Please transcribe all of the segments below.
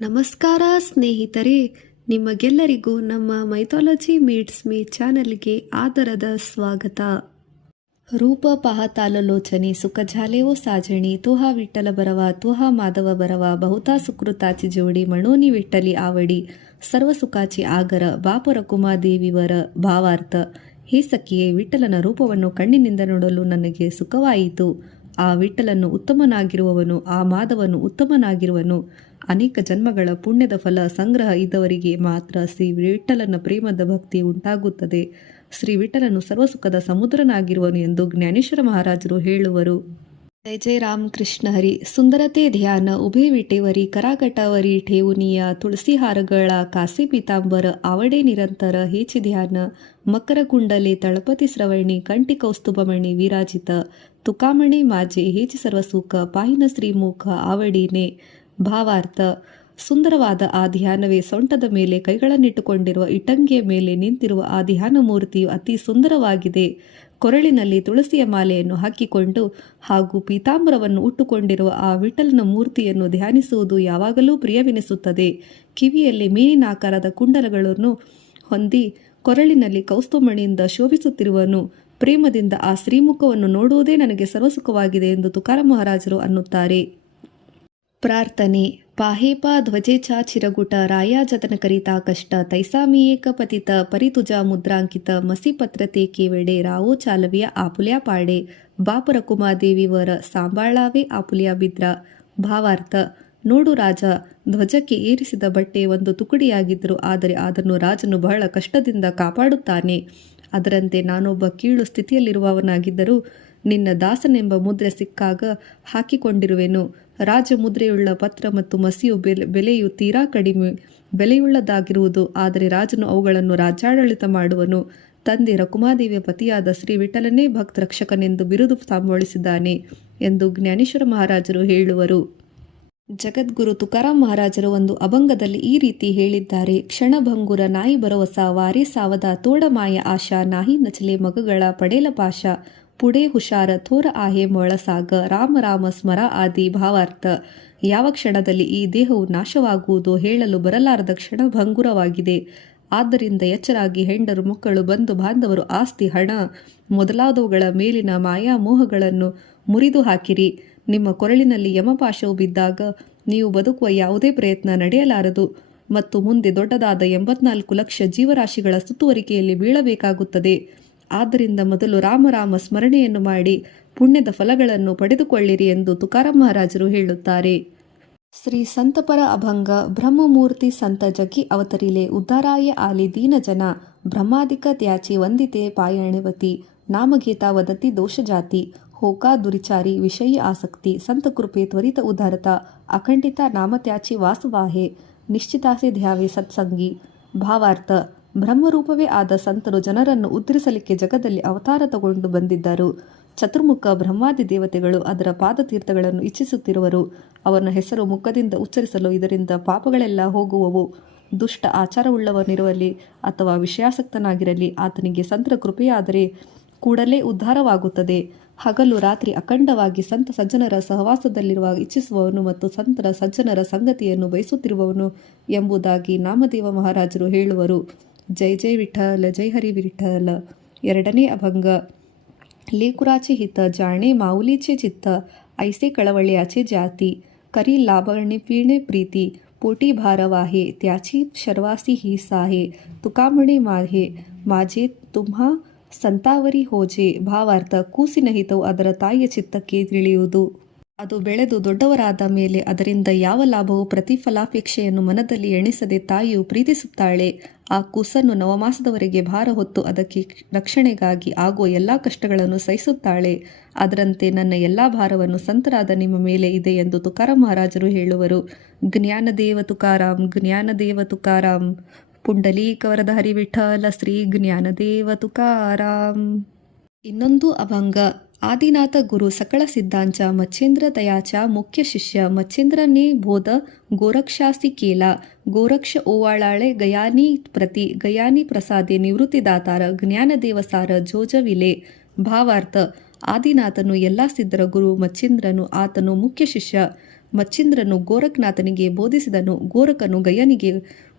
ನಮಸ್ಕಾರ ಸ್ನೇಹಿತರೆ, ನಿಮಗೆಲ್ಲರಿಗೂ ನಮ್ಮ ಮೈಥಾಲಜಿ ಮೀಟ್ಸ್ ಮೀ ಚಾನಲ್ಗೆ ಆದರದ ಸ್ವಾಗತ. ರೂಪ ಪಾಹತಾಲಲೋಚನೆ ಸುಖ ಝಾಲೆವೋ ಸಾಜಣಿ ತುಹ ವಿಠ್ಠಲ ಬರವ ತುಹ ಮಾಧವ ಬರವ ಬಹುತಾ ಸುಕೃತಾಚಿ ಜೋಡಿ ಮಣೋನಿ ವಿಠ್ಠಲಿ ಆವಡಿ ಸರ್ವ ಸುಖಾಚಿ ಆಗರ ಬಾಪರ ಕುಮಾದೇವಿವರ. ಭಾವಾರ್ಥ: ಹೇ ಸಖಿಯೇ, ವಿಠ್ಠಲನ ರೂಪವನ್ನು ಕಣ್ಣಿನಿಂದ ನೋಡಲು ನನಗೆ ಸುಖವಾಯಿತು. ಆ ವಿಠ್ಠಲನು ಉತ್ತಮನಾಗಿರುವವನು, ಆ ಮಾಧವನು ಉತ್ತಮನಾಗಿರುವನು. ಅನೇಕ ಜನ್ಮಗಳ ಪುಣ್ಯದ ಫಲ ಸಂಗ್ರಹ ಇದ್ದವರಿಗೆ ಮಾತ್ರ ಶ್ರೀ ವಿಠ್ಠಲನ ಪ್ರೇಮದ ಭಕ್ತಿ ಉಂಟಾಗುತ್ತದೆ. ಶ್ರೀ ವಿಠ್ಠಲನು ಸರ್ವಸುಖದ ಸಮುದ್ರನಾಗಿರುವನು ಎಂದು ಜ್ಞಾನೇಶ್ವರ ಮಹಾರಾಜರು ಹೇಳುವರು. ಜೈ ಜೈ ರಾಮಕೃಷ್ಣ ಹರಿ. ಸುಂದರತೆ ಧ್ಯಾನ ಉಭೇ ವಿಟೇವರಿ ಕರಾಗಟವರಿ ಠೇವುನಿಯ ತುಳಸಿ ಹಾರಗಳ ಕಾಸಿ ಪೀತಾಂಬರ ಆವಡೆ ನಿರಂತರ ಹೇಚಿ ಧ್ಯಾನ ಮಕರ ಕುಂಡಲೆ ತಳಪತಿ ಸ್ರವಣಿ ಕಂಠಿ ಕೌಸ್ತುಭಮಣಿ ವಿರಾಜಿತ ತುಕಾಮಣಿ ಮಾಜೆ ಹೇಚಿ ಸರ್ವಸುಖ ಪಾಹಿನ ಶ್ರೀಮುಖ ಆವಡಿನೇ. ಭಾವಾರ್ಥ: ಸುಂದರವಾದ ಆ ಧ್ಯಾನವೇ ಸೊಂಟದ ಮೇಲೆ ಕೈಗಳನ್ನಿಟ್ಟುಕೊಂಡಿರುವ ಇಟಂಗಿಯ ಮೇಲೆ ನಿಂತಿರುವ ಆ ಧ್ಯಾನ ಮೂರ್ತಿಯು ಅತಿ ಸುಂದರವಾಗಿದೆ. ಕೊರಳಿನಲ್ಲಿ ತುಳಸಿಯ ಮಾಲೆಯನ್ನು ಹಾಕಿಕೊಂಡು ಹಾಗೂ ಪೀತಾಂಬರವನ್ನು ಉಟ್ಟುಕೊಂಡಿರುವ ಆ ವಿಠಲನ ಮೂರ್ತಿಯನ್ನು ಧ್ಯಾನಿಸುವುದು ಯಾವಾಗಲೂ ಪ್ರಿಯವೆನಿಸುತ್ತದೆ. ಕಿವಿಯಲ್ಲಿ ಮೀನಿನಾಕಾರದ ಕುಂಡಲಗಳನ್ನು ಹೊಂದಿ ಕೊರಳಿನಲ್ಲಿ ಕೌಸ್ತುಭಮಣಿಯಿಂದ ಶೋಭಿಸುತ್ತಿರುವನು. ಪ್ರೇಮದಿಂದ ಆ ಶ್ರೀಮುಖವನ್ನು ನೋಡುವುದೇ ನನಗೆ ಸರ್ವಸುಖವಾಗಿದೆ ಎಂದು ತುಕಾರಾಮ್ ಮಹಾರಾಜರು ಅನ್ನುತ್ತಾರೆ. ಪ್ರಾರ್ಥನೆ: ಪಾಹೇಪಾ ಧ್ವಜೇಚಾ ಚಿರಗುಟ ರಾಯಾ ಜತನ ಕರಿತಾ ಕಷ್ಟ ತೈಸಾಮಿಯೇಕ ಪತಿತ ಪರಿತುಜಾ ಮುದ್ರಾಂಕಿತ ಮಸಿ ಪತ್ರತೆ ಕೇವೆಡೆ ರಾವೋ ಚಾಲವಿಯ ಆಪುಲ್ಯಾ ಪಾಡೆ ಬಾಪರ ಕುಮಾದೇವಿವರ ಸಾಂಬಾಳಾವೇ ಆಪುಲ್ಯಾ ಬಿದ್ರ. ಭಾವಾರ್ಥ: ನೋಡು ರಾಜ, ಧ್ವಜಕ್ಕೆ ಏರಿಸಿದ ಬಟ್ಟೆ ಒಂದು ತುಕಡಿಯಾಗಿದ್ದರು, ಆದರೆ ಅದನ್ನು ರಾಜನು ಬಹಳ ಕಷ್ಟದಿಂದ ಕಾಪಾಡುತ್ತಾನೆ. ಅದರಂತೆ ನಾನೊಬ್ಬ ಕೀಳು ಸ್ಥಿತಿಯಲ್ಲಿರುವವನಾಗಿದ್ದರೂ ನಿನ್ನ ದಾಸನೆಂಬ ಮುದ್ರೆ ಸಿಕ್ಕಾಗ ಹಾಕಿಕೊಂಡಿರುವೆನು. ರಾಜ ಮುದ್ರೆಯುಳ್ಳ ಪತ್ರ ಮತ್ತು ಮಸಿಯು ಬೆಲೆಯು ತೀರಾ ಕಡಿಮೆ ಬೆಲೆಯುಳ್ಳದಾಗಿರುವುದು, ಆದರೆ ರಾಜನು ಅವುಗಳನ್ನು ರಾಜ್ಯಾಡಳಿತ ಮಾಡುವನು. ತಂದೆ ರಕುಮಾದೇವಿಯ ಪತಿಯಾದ ಶ್ರೀ ವಿಠಲನೇ ಭಕ್ತ ರಕ್ಷಕನೆಂದು ಬಿರುದು ಸಂಬಳಿಸಿದ್ದಾನೆ ಎಂದು ಜ್ಞಾನೇಶ್ವರ ಮಹಾರಾಜರು ಹೇಳುವರು. ಜಗದ್ಗುರು ತುಕಾರಾಮ್ ಮಹಾರಾಜರು ಒಂದು ಅಭಂಗದಲ್ಲಿ ಈ ರೀತಿ ಹೇಳಿದ್ದಾರೆ: ಕ್ಷಣಭಂಗುರ ನಾಯಿ ಭರವಸ ವಾರೇ ಸಾವದ ತೋಡಮಾಯ ಆಶಾ ನಾಹಿ ನಚಲೆ ಮಗಗಳ ಪಡೇಲ ಪಾಶ ಪುಡೇ ಹುಷಾರ ಥೋರ ಆಹೆ ಮೊಳಸಾಗ ರಾಮ ರಾಮ ಸ್ಮರ ಆದಿ. ಭಾವಾರ್ಥ: ಯಾವ ಕ್ಷಣದಲ್ಲಿ ಈ ದೇಹವು ನಾಶವಾಗುವುದೋ ಹೇಳಲು ಬರಲಾರದ ಕ್ಷಣಭಂಗುರವಾಗಿದೆ. ಆದ್ದರಿಂದ ಎಚ್ಚರಾಗಿ ಹೆಂಡರು, ಮಕ್ಕಳು, ಬಂಧು ಬಾಂಧವರು, ಆಸ್ತಿ, ಹಣ ಮೊದಲಾದವುಗಳ ಮೇಲಿನ ಮಾಯಾಮೋಹಗಳನ್ನು ಮುರಿದು ಹಾಕಿರಿ. ನಿಮ್ಮ ಕೊರಳಿನಲ್ಲಿ ಯಮಪಾಶವು ಬಿದ್ದಾಗ ನೀವು ಬದುಕುವ ಯಾವುದೇ ಪ್ರಯತ್ನ ನಡೆಯಲಾರದು ಮತ್ತು ಮುಂದೆ ದೊಡ್ಡದಾದ 84 ಲಕ್ಷ ಜೀವರಾಶಿಗಳ ಸುತ್ತುವರಿಕೆಯಲ್ಲಿ ಬೀಳಬೇಕಾಗುತ್ತದೆ. ಆದ್ದರಿಂದ ಮೊದಲು ರಾಮ ಸ್ಮರಣೆಯನ್ನು ಮಾಡಿ ಪುಣ್ಯದ ಫಲಗಳನ್ನು ಪಡೆದುಕೊಳ್ಳಿರಿ ಎಂದು ತುಕಾರಾಮ್ ಮಹಾರಾಜರು ಹೇಳುತ್ತಾರೆ. ಶ್ರೀ ಸಂತಪರ ಅಭಂಗ. ಬ್ರಹ್ಮಮೂರ್ತಿ ಸಂತ ಜಗ್ಗಿ ಅವತರಿಲೆ ಉದ್ಧಾರಾಯ ಆಲಿ ದೀನ ಜನ ಬ್ರಹ್ಮಾದಿಕ ತ್ಯಾಚಿ ವಂದಿತೆ ಪಾಯಣವತಿ ನಾಮಗೀತಾ ವದತಿ ದೋಷ ಜಾತಿ ಹೋಕಾ ದುರಿಚಾರಿ ವಿಷಯಿ ಆಸಕ್ತಿ ಸಂತ ಕೃಪೆ ತ್ವರಿತ ಉದ್ಧಾರತ ಅಖಂಡಿತ ನಾಮತ್ಯಾಚಿ ವಾಸವಾಹೆ ನಿಶ್ಚಿತಾಸೆ ಧ್ಯಾವೆ ಸತ್ಸಂಗಿ. ಭಾವಾರ್ಥ: ಬ್ರಹ್ಮರೂಪವೇ ಆದ ಸಂತರು ಜನರನ್ನು ಉದ್ಧರಿಸಲಿಕ್ಕೆ ಜಗದಲ್ಲಿ ಅವತಾರ ತಗೊಂಡು ಬಂದಿದ್ದರು. ಚತುರ್ಮುಖ ಬ್ರಹ್ಮಾದಿ ದೇವತೆಗಳು ಅದರ ಪಾದತೀರ್ಥಗಳನ್ನು ಇಚ್ಛಿಸುತ್ತಿರುವರು. ಅವನ ಹೆಸರು ಮುಖದಿಂದ ಉಚ್ಚರಿಸಲು ಇದರಿಂದ ಪಾಪಗಳೆಲ್ಲ ಹೋಗುವವು. ದುಷ್ಟ ಆಚಾರವುಳ್ಳವನಿರುವಲ್ಲಿ ಅಥವಾ ವಿಷಯಾಸಕ್ತನಾಗಿರಲಿ, ಆತನಿಗೆ ಸಂತರ ಕೃಪೆಯಾದರೆ ಕೂಡಲೇ ಉದ್ಧಾರವಾಗುತ್ತದೆ. ಹಗಲು ರಾತ್ರಿ ಅಖಂಡವಾಗಿ ಸಂತ ಸಜ್ಜನರ ಸಹವಾಸದಲ್ಲಿರುವ ಇಚ್ಛಿಸುವವನು ಮತ್ತು ಸಂತರ ಸಜ್ಜನರ ಸಂಗತಿಯನ್ನು ಬಯಸುತ್ತಿರುವವನು ಎಂಬುದಾಗಿ ನಾಮದೇವ ಮಹಾರಾಜರು ಹೇಳುವರು. ಜೈ ಜೈ ವಿಠಲ, ಜೈ ಹರಿ ವಿಠಲ. ಎರಡನೇ ಅಭಂಗ. ಲೇಕುರಾಚೆ ಹಿತ ಜಾಣೆ ಮಾವುಲಿಚೆ ಚಿತ್ತ ಐಸೆ ಕಳವಳಿಯಾಚೆ ಜಾತಿ ಕರಿ ಲಾಭಣೆ ಪೀಣೆ ಪ್ರೀತಿ ಪೋಟಿ ಭಾರವಾಹೆ ತ್ಯಾಚಿ ಶರ್ವಾಸಿ ಹಿ ಸಾಹೆ ತುಕಾಮಣೆ ಮಾಹೆ ಮಾಜೆ ತುಮ್ಹಾ ಸಂತಾವರಿ ಹೋಜೆ. ಭಾವಾರ್ಥ: ಕೂಸಿನ ಹಿತವು ಅದರ ತಾಯಿಯ ಚಿತ್ತಕ್ಕೆ ತಿಳಿಯುವುದು. ಅದು ಬೆಳೆದು ದೊಡ್ಡವರಾದ ಮೇಲೆ ಅದರಿಂದ ಯಾವ ಲಾಭವೂ ಪ್ರತಿಫಲಾಪೇಕ್ಷೆಯನ್ನು ಮನದಲ್ಲಿ ಎಣಿಸದೆ ತಾಯಿಯು ಪ್ರೀತಿಸುತ್ತಾಳೆ. ಆ ಕೂಸನ್ನು ನವಮಾಸದವರೆಗೆ ಭಾರ ಹೊತ್ತು ಅದಕ್ಕೆ ರಕ್ಷಣೆಗಾಗಿ ಆಗುವ ಎಲ್ಲ ಕಷ್ಟಗಳನ್ನು ಸಹಿಸುತ್ತಾಳೆ. ಅದರಂತೆ ನನ್ನ ಎಲ್ಲ ಭಾರವನ್ನು ಸಂತರಾದ ನಿಮ್ಮ ಮೇಲೆ ಇದೆ ಎಂದು ತುಕಾರಾಮ್ ಮಹಾರಾಜರು ಹೇಳುವರು. ಜ್ಞಾನದೇವ ತುಕಾರಾಮ್, ಜ್ಞಾನದೇವ ತುಕಾರಾಮ್. ಪುಂಡಲೀಕ ವರದ ಹರಿ ವಿಠಲ ಶ್ರೀ ಜ್ಞಾನದೇವ ತುಕಾರಾಮ್. ಇನ್ನೊಂದು ಅಭಂಗ. ಆದಿನಾಥ ಗುರು ಸಕಳ ಸಿದ್ಧಾಂಚ ಮಚ್ಚೇಂದ್ರ ದಯಾಚ ಮುಖ್ಯ ಶಿಷ್ಯ ಮಚ್ಚೇಂದ್ರನೇ ಬೋಧ ಗೋರಕ್ಷಾಸಿ ಕೇಲ ಗೋರಕ್ಷ ಓವಾಳಾಳೆ ಗಯಾನಿ ಪ್ರತಿ ಗಯಾನಿ ಪ್ರಸಾದೆ ನಿವೃತ್ತಿದಾತಾರ ಜ್ಞಾನದೇವಸಾರ ಜೋಜವಿಲೆ. ಭಾವಾರ್ಥ: ಆದಿನಾಥನು ಎಲ್ಲ ಸಿದ್ಧರ ಗುರು ಮಚ್ಚೇಂದ್ರನು. ಆತನು ಮುಖ್ಯ ಶಿಷ್ಯ. ಮಚ್ಚಿಂದ್ರನು ಗೋರಖನಾಥನಿಗೆ ಬೋಧಿಸಿದನು, ಗೋರಖನು ಗಯನಿಗೆ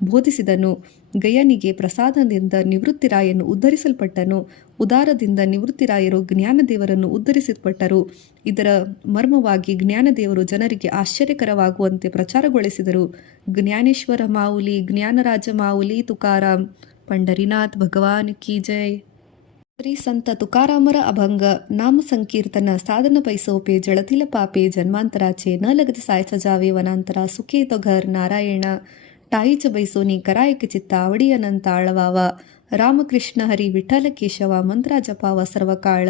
ಬೋಧಿಸಿದನು, ಗಯನಿಗೆ ಪ್ರಸಾದದಿಂದ ನಿವೃತ್ತಿರಾಯನು ಉದ್ಧರಿಸಲ್ಪಟ್ಟನು, ಉದಾರದಿಂದ ನಿವೃತ್ತಿರಾಯರು ಜ್ಞಾನದೇವರನ್ನು ಉದ್ಧರಿಸಲ್ಪಟ್ಟರು. ಇದರ ಮರ್ಮವಾಗಿ ಜ್ಞಾನದೇವರು ಜನರಿಗೆ ಆಶ್ಚರ್ಯಕರವಾಗುವಂತೆ ಪ್ರಚಾರಗೊಳಿಸಿದರು. ಜ್ಞಾನೇಶ್ವರ ಮಾವುಲಿ, ಜ್ಞಾನರಾಜ ಮಾವುಲಿ, ತುಕಾರಾಮ್. पंढरीनाथ भगवान की जय. श्री संत तुकारामर अभंग. नाम संकीर्तन साधन पैसोपे जळतील पापे जन्मांतराचे न लगत सायच जावे वनांतरा सुखे तो घर नारायण टाईच बैसोनी करायक चित्त आवडी अनंत आळवावा रामकृष्ण हरी विठ्ठल केशवा मंत्रा जपावा सर्व काळ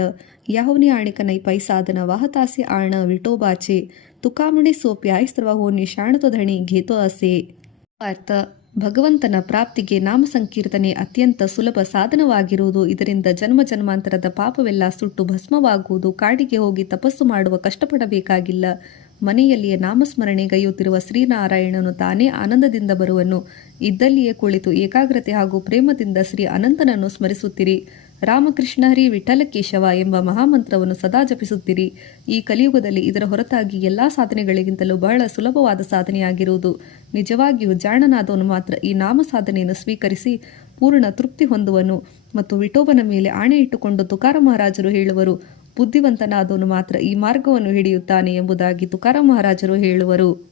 याहुनी आणिक नै पै साधन वाहतासे आण विठोबाचे तुकामुळे सोपे सर्व होनी शाणतो धणी घेतो असे. अर्थ. ಭಗವಂತನ ಪ್ರಾಪ್ತಿಗೆ ನಾಮ ಸಂಕೀರ್ತನೆ ಅತ್ಯಂತ ಸುಲಭ ಸಾಧನವಾಗಿರುವುದು. ಇದರಿಂದ ಜನ್ಮ ಜನ್ಮಾಂತರದ ಪಾಪವೆಲ್ಲ ಸುಟ್ಟು ಭಸ್ಮವಾಗುವುದು. ಕಾಡಿಗೆ ಹೋಗಿ ತಪಸ್ಸು ಮಾಡುವ ಕಷ್ಟಪಡಬೇಕಾಗಿಲ್ಲ. ಮನೆಯಲ್ಲಿಯೇ ನಾಮಸ್ಮರಣೆಗೈಯುತ್ತಿರುವ ಶ್ರೀನಾರಾಯಣನು ತಾನೇ ಆನಂದದಿಂದ ಬರುವನು. ಇದ್ದಲ್ಲಿಯೇ ಕುಳಿತು ಏಕಾಗ್ರತೆ ಹಾಗೂ ಪ್ರೇಮದಿಂದ ಶ್ರೀ ಅನಂತನನ್ನು ಸ್ಮರಿಸುತ್ತಿರಿ. ರಾಮಕೃಷ್ಣ ಹರಿ ವಿಠಲ ಕೇಶವ ಎಂಬ ಮಹಾಮಂತ್ರವನ್ನು ಸದಾ ಜಪಿಸುತ್ತಿರಿ. ಈ ಕಲಿಯುಗದಲ್ಲಿ ಇದರ ಹೊರತಾಗಿ ಎಲ್ಲ ಸಾಧನೆಗಳಿಗಿಂತಲೂ ಬಹಳ ಸುಲಭವಾದ ಸಾಧನೆಯಾಗಿರುವುದು. ನಿಜವಾಗಿಯೂ ಜಾಣನಾದವನು ಮಾತ್ರ ಈ ನಾಮ ಸಾಧನೆಯನ್ನು ಸ್ವೀಕರಿಸಿ ಪೂರ್ಣ ತೃಪ್ತಿ ಹೊಂದುವನು. ಮತ್ತು ವಿಠೋಬನ ಮೇಲೆ ಆಣೆ ಇಟ್ಟುಕೊಂಡು ತುಕಾರ ಮಹಾರಾಜರು ಹೇಳುವರು, ಬುದ್ಧಿವಂತನಾದವನು ಮಾತ್ರ ಈ ಮಾರ್ಗವನ್ನು ಹಿಡಿಯುತ್ತಾನೆ ಎಂಬುದಾಗಿ ತುಕಾರ ಮಹಾರಾಜರು ಹೇಳುವರು.